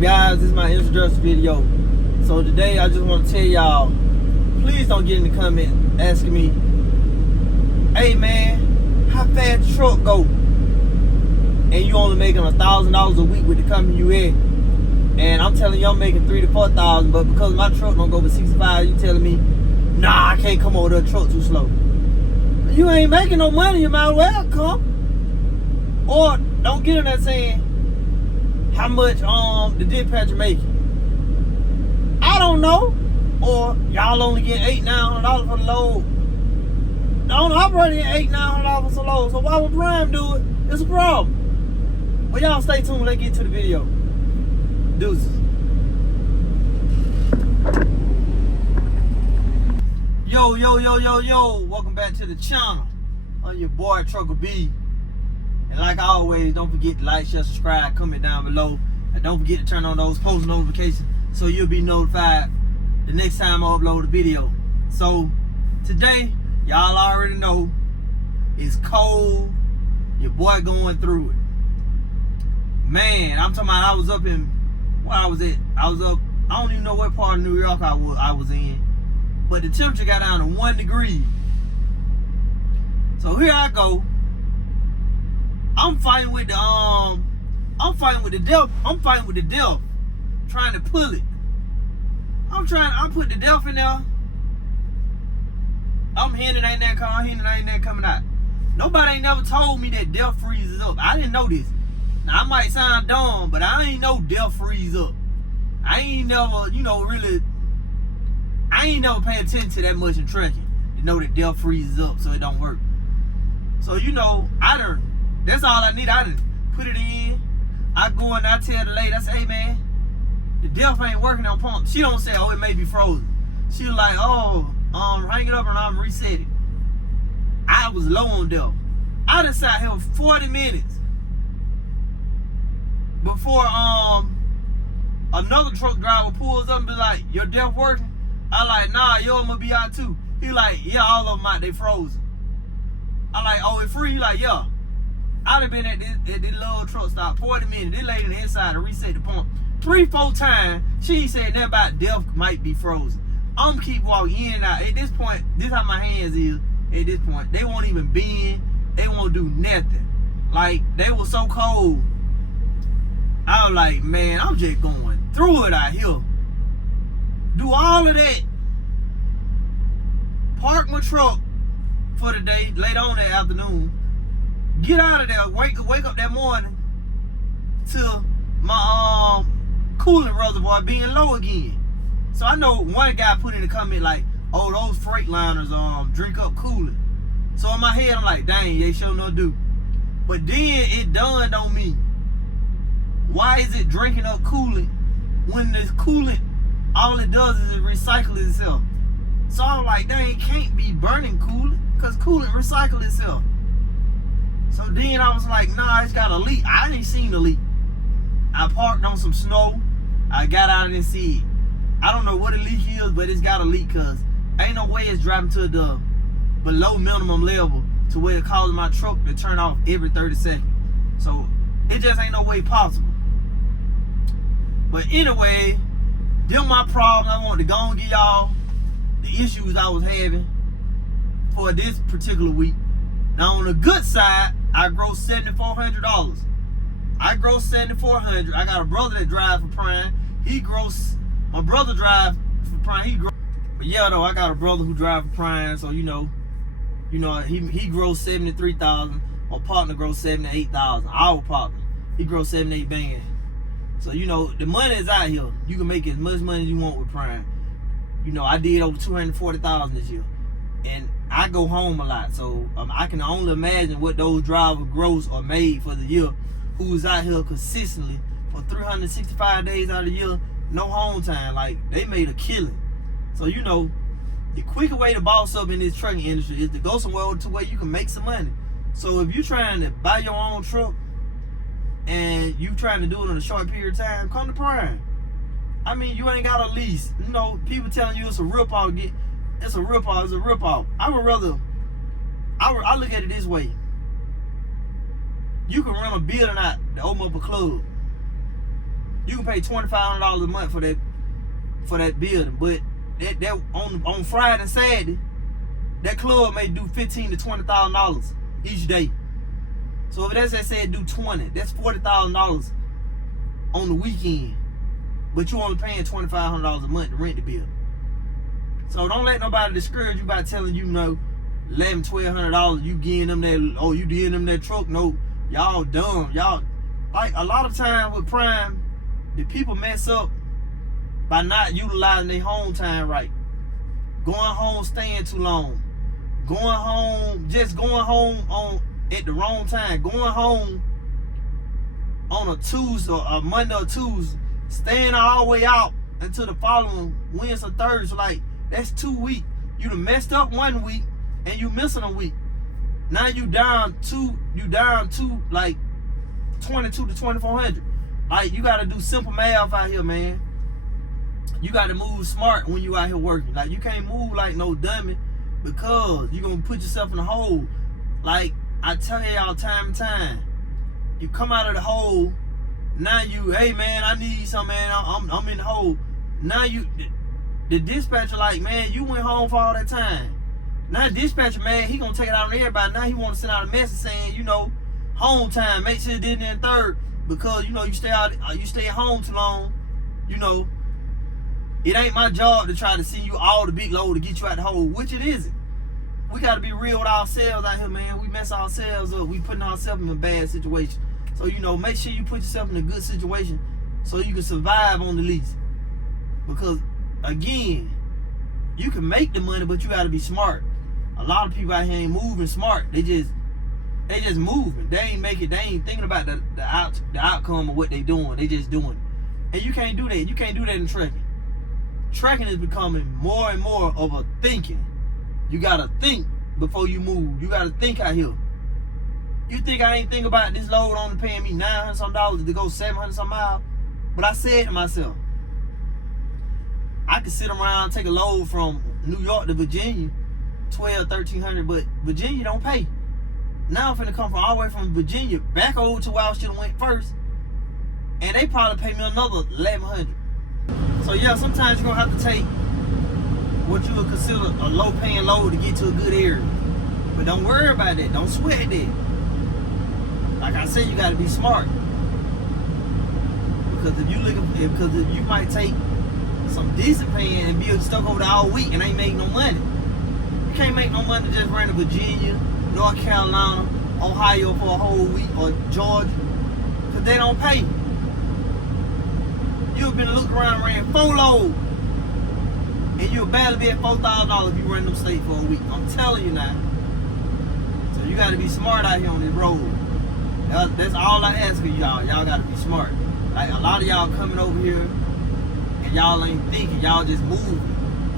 Guys, this is my introduction video. So today I just want to tell y'all, please don't get in the comment asking me, hey man, how fast the truck go? And you only making $1,000 a week with the company you at. And I'm telling you I'm making $3,000 to $4,000, but because my truck don't go for 65, you telling me, nah, I can't come over there, the truck too slow. You ain't making no money, you might as well come. Or don't get in there saying how much the dispatcher making. I don't know. Or y'all only get $800, $900 for the load. The owner operator get $800, $900 for the load. So why would Prime do it? It's a problem. But y'all stay tuned. Let's get to the video. Deuces. Yo. Welcome back to the channel. I'm your boy, Trucker B. And like always, don't forget to like, share, subscribe, comment down below. And don't forget to turn on those post notifications so you'll be notified the next time I upload a video. So, today, y'all already know, it's cold. Your boy going through it. Man, I'm talking about I was up in, where I was at? I was up, I don't even know what part of New York I was in. But the temperature got down to 1 degree. So here I go. I'm fighting with the DELF, trying to pull it. I put the DELF in there. I'm hearing it ain't that coming out. Nobody ain't never told me that DELF freezes up. I didn't know this. Now I might sound dumb, but I ain't know DELF freeze up. I ain't never, I ain't never pay attention to that much in trucking to know that DELF freezes up so it don't work. So that's all I need. I done put it in. I go and I tell the lady, I say, hey man, the DELF ain't working on pump. She don't say, oh, it may be frozen. She was like, oh, hang it up and I'm reset it. I was low on DELF. I done sat here 40 minutes before another truck driver pulls up and be like, your DELF working? I like, nah, yours must be out too. He like, yeah, all of them out, they frozen. I like, oh, it free? He like, yeah. I done been at this little truck stop 40 minutes. This lady inside to reset the pump 3-4 times. She said nothing about DELF might be frozen. I'm gonna keep walking in and out. At this point, this how my hands is. At this point, they won't even bend. They won't do nothing. Like, they were so cold. I was like, man, I'm just going through it out here. Do all of that. Park my truck for the day, later on that afternoon. Get out of there. Wake up that morning to my coolant reservoir being low again. So I know one guy put in a comment like, oh, those Freightliners drink up coolant. So in my head I'm like, dang, they sure no do. But then it dawned on me, why is it drinking up coolant when this coolant, all it does is it recycles itself? So I'm like, dang, it can't be burning coolant because coolant recycles itself. So then I was like, nah, it's got a leak. I ain't seen the leak. I parked on some snow. I got out and see it. I don't know what a leak is, but it's got a leak because ain't no way it's driving to the below minimum level to where it causes my truck to turn off every 30 seconds. So it just ain't no way possible. But anyway, them my problems. I wanted to go and give y'all the issues I was having for this particular week. Now on the good side, I grossed $7,400. I grossed $7,400. I got a brother that drives for Prime. My brother drives for Prime. But yeah, though, I got a brother who drives for Prime, so he grossed $73,000. My partner grossed $78,000. Our partner, he grossed $78 bands. So the money is out here. You can make as much money as you want with Prime. I did over $240,000 this year, and I go home a lot, so I can only imagine what those drivers gross or made for the year who's out here consistently for 365 days out of the year, no home time. Like, they made a killing. So the quicker way to boss up in this trucking industry is to go somewhere to where you can make some money. So if you're trying to buy your own truck and you trying to do it in a short period of time, come to Prime. I mean, you ain't got a lease. People telling you it's a rip-off. It's a rip-off. It's a rip-off. I look at it this way. You can rent a building out to open up a club. You can pay $2,500 a month for that building, but that on Friday and Saturday, that club may do $15,000 to $20,000 each day. So if that's, said do 20, that's $40,000 on the weekend. But you only paying $2,500 a month to rent the building. So don't let nobody discourage you by telling you, $1,100, $1,200 you getting them that, oh, you getting them that truck. No, y'all dumb. Y'all, like a lot of time with prime, the people mess up by not utilizing their home time right. Going home staying too long. Going home on at the wrong time. Going home on a Tuesday or a Monday or Tuesday. Staying all the way out until the following Wednesday or Thursday. Like, that's 2 weeks. You done messed up 1 week and you missing a week. Now you down to like 22 to 2,400. Like, you gotta do simple math out here, man. You gotta move smart when you out here working. Like, you can't move like no dummy because you gonna put yourself in a hole. Like I tell y'all time and time, you come out of the hole. Now you, hey man, I need something, man. I'm in the hole. Now the dispatcher like, man, you went home for all that time. Now the dispatcher, man, he gonna take it out on everybody. Now he want to send out a message saying, home time. Make sure it did in third because you stay at home too long. It ain't my job to try to send you all the big load to get you out the hole, which it isn't. We gotta be real with ourselves out here, man. We mess ourselves up. We putting ourselves in a bad situation. So, make sure you put yourself in a good situation so you can survive on the lease. Because, again, you can make the money, but you got to be smart. A lot of people out here ain't moving smart. They just moving. They ain't thinking about the outcome of what they doing. They just doing it. And you can't do that. You can't do that in trucking. Trucking is becoming more and more of a thinking. You got to think before you move. You got to think out here. You think I ain't think about this load only paying me $900 some to go 700 some miles? But I said to myself, I could sit around, take a load from New York to Virginia, $1,200, $1,300, but Virginia don't pay. Now I'm finna come from all the way from Virginia back over to where I should have went first, and they probably pay me another $1,100. So yeah, sometimes you're gonna have to take what you would consider a low paying load to get to a good area. But don't worry about that. Don't sweat that. Like I said, you gotta be smart. Because if you might take some decent paying and be stuck over there all week and ain't make no money. You can't make no money just running Virginia, North Carolina, Ohio for a whole week, or Georgia, because they don't pay. You've been looking around ran 4 loads, and you'll barely be at $4,000 if you run them states for a week. I'm telling you now. So you got to be smart out here on this road. That's all I ask of y'all. Y'all got to be smart. Like, a lot of y'all coming over here and y'all ain't thinking. Y'all just moving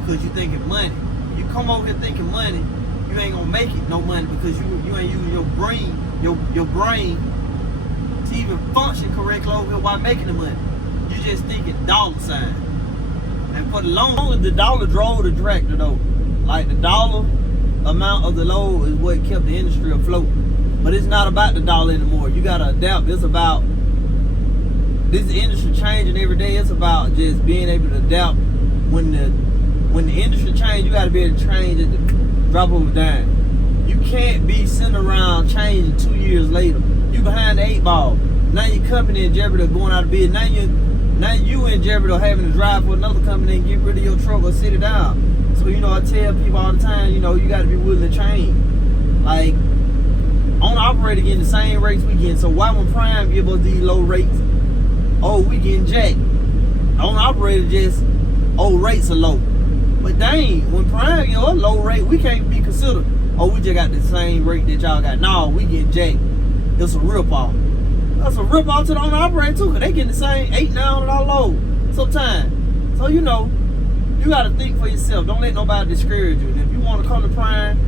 because you thinking money. You come over here thinking money, you ain't gonna make it no money because you ain't using your brain to even function correctly over here while making the money. You just thinking dollar sign. And for the longest, the dollar drove the tractor though. Like, the dollar amount of the load is what kept the industry afloat. But it's not about the dollar anymore. You gotta adapt. It's about this industry changing every day. It's about just being able to adapt. When the industry change, you gotta be able to change at the drop of a dime. You can't be sitting around changing 2 years later. You behind the 8 ball. Now your company in jeopardy of going out of business. Now you in jeopardy of having to drive for another company and get rid of your truck or sit it down. So I tell people all the time, you gotta be willing to change. Like, owner operator getting the same rates we getting. So why when Prime give us these low rates? Oh, we getting jacked. Owner operator just, rates are low. But dang, when Prime give us low rate, we can't be considered, we just got the same rate that y'all got. No, we get jacked. It's a rip-off. That's a rip-off to the owner operator too, because they getting the same $800 load sometimes. So you got to think for yourself. Don't let nobody discourage you. And if you want to come to Prime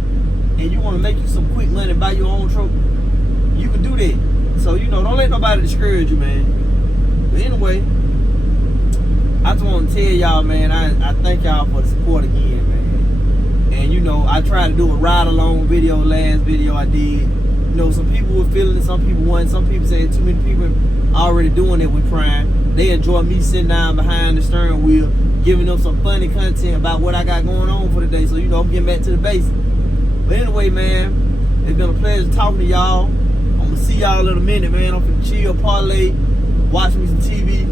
and you want to make you some quick money and buy your own truck, you can do that. So don't let nobody discourage you, man. But anyway, I just want to tell y'all, man, I thank y'all for the support again, man. And I tried to do a ride along video, last video I did. You know, some people were feeling it, some people wasn't. Some people saying too many people already doing it with Prime. They enjoy me sitting down behind the steering wheel, giving them some funny content about what I got going on for the day. So, you know, I'm getting back to the basics. But anyway, man, it's been a pleasure talking to y'all. I'm going to see y'all in a minute, man. I'm finna chill, parlay, watch me some TV.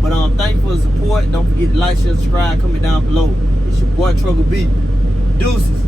But thank you for the support. Don't forget to like, share, subscribe, comment down below. It's your boy, Truckle B. Deuces.